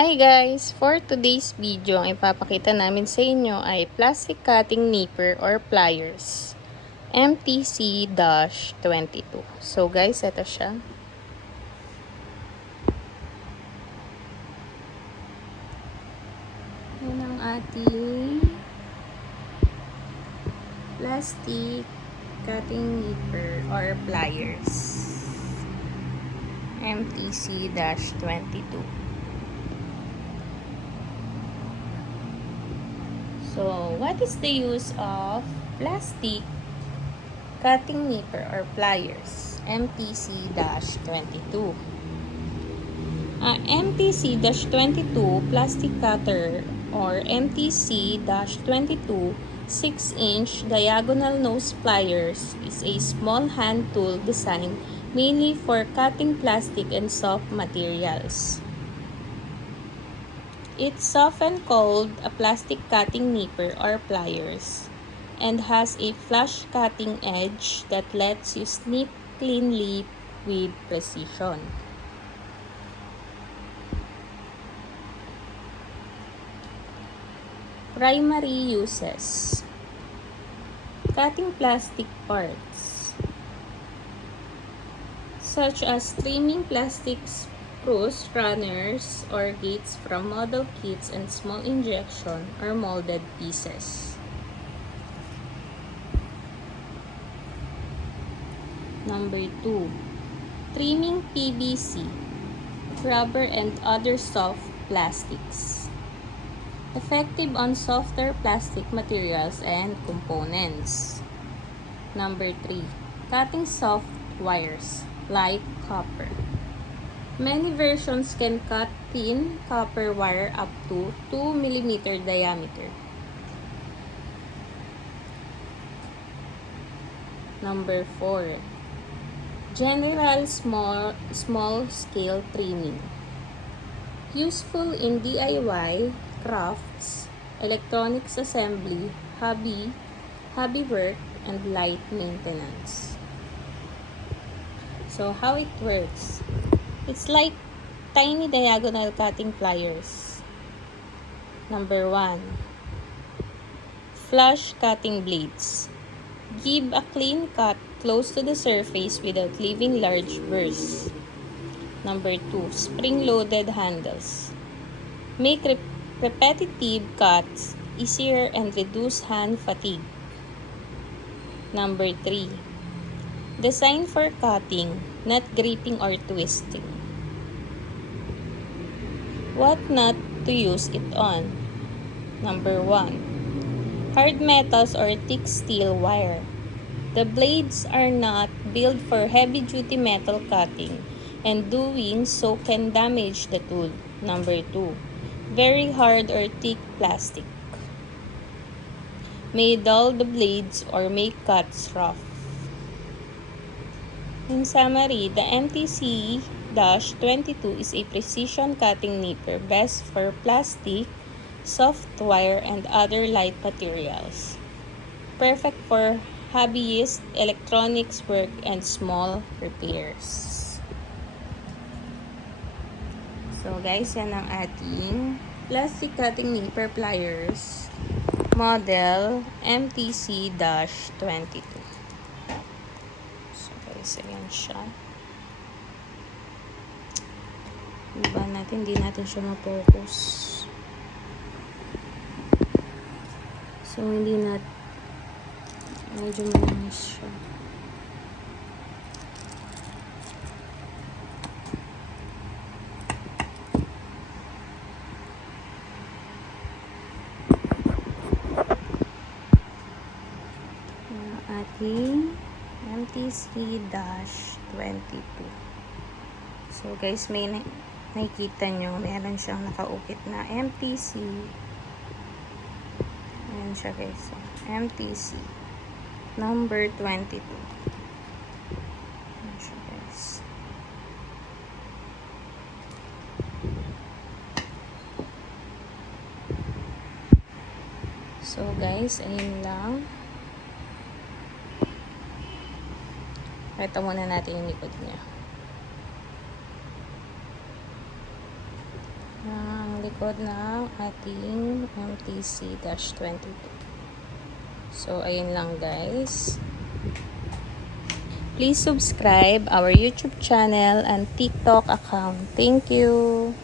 Hi guys! For today's video, ang ipapakita namin sa inyo ay plastic cutting nipper or pliers MTC-22. So guys, ito siya. Yan ang ating plastic cutting nipper or pliers MTC-22. So, what is the use of plastic cutting nipper or pliers MTC-22? MTC-22 plastic cutter or MTC-22 6-inch diagonal nose pliers is a small hand tool designed mainly for cutting plastic and soft materials. It's often called a plastic cutting nipper or pliers and has a flush cutting edge that lets you snip cleanly with precision. Primary uses: cutting plastic parts such as trimming plastic screws, runners, or gates from model kits and small injection or molded pieces. Number 2. Trimming PVC, rubber, and other soft plastics. Effective on softer plastic materials and components. Number 3. Cutting soft wires like copper. Many versions can cut thin copper wire up to 2 mm diameter. Number 4. General small scale trimming. Useful in DIY, crafts, electronics assembly, hobby work, and light maintenance. So how it works? It's like tiny diagonal cutting pliers. Number 1. Flush cutting blades. Give a clean cut close to the surface without leaving large burrs. Number 2. Spring-loaded handles. Make repetitive cuts easier and reduce hand fatigue. Number 3. Designed for cutting, not gripping or twisting. What not to use it on? Number 1. Hard metals or thick steel wire. The blades are not built for heavy-duty metal cutting, and doing so can damage the tool. Number 2. Very hard or thick plastic. May dull the blades or make cuts rough. In summary, the MTC-22 is a precision cutting nipper best for plastic, soft wire, and other light materials. Perfect for hobbyists, electronics work, and small repairs. So guys, yan ang ating plastic cutting nipper pliers model MTC-22. So ayan siya. Diba natin, hindi natin siya ma-focus. So hindi natin, medyo malinis siya. Ating MTC-22. So guys, may nakikita nyo, meron siyang nakaukit na MTC. Ayan siya guys. So, MTC number 22. Ayan siya guys. So guys, ayun lang. Ito muna natin yung likod niya. likod ng ating MTC-22. So, ayun lang guys. Please subscribe our YouTube channel and TikTok account. Thank you!